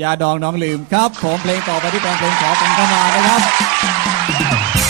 ยาดองน้องลืมครับ ผมเพลงต่อไปที่แปลงเพลงขอเป็นเข้ามานะครับ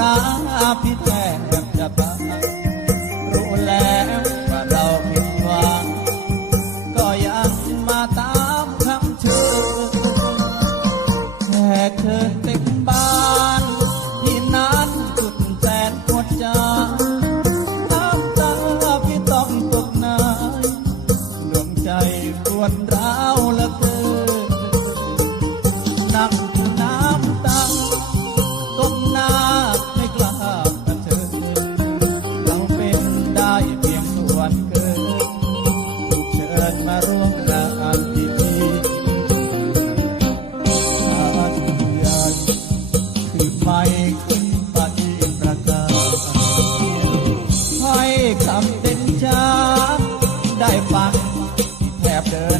ราพิแทบจะบารู้แล้วว่าเราผิดหวังก็ยังมาตามคำเชิญแขกเชิญเต็มบ้านที่นั้นสุดแสนปวดใจน้ำตาพี่ต้องตกนายดวงใจปวดร้าวเหลือ แทบเดิน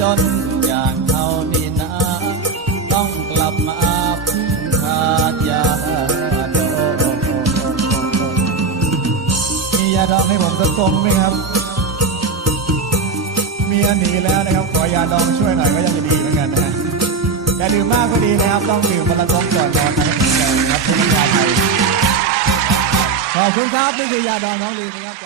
จนอย่างเขานี่นะต้องกลับมาพึ่งขาดยาดองมียาดองให้ผมสักกลมไหมครับเมียหนีแล้วนะครับขอยาดองช่วยหน่อยก็ยังจะดีเหมือนกันนะฮะอย่ดื่มมากก็ดีนะครับ ต้องดื่มวันละสองก่อนนอนนะครับเหมือนกันนะครับคุณยาไทยขอบคุณครับนี่คือยาดองน้องลีนะครับ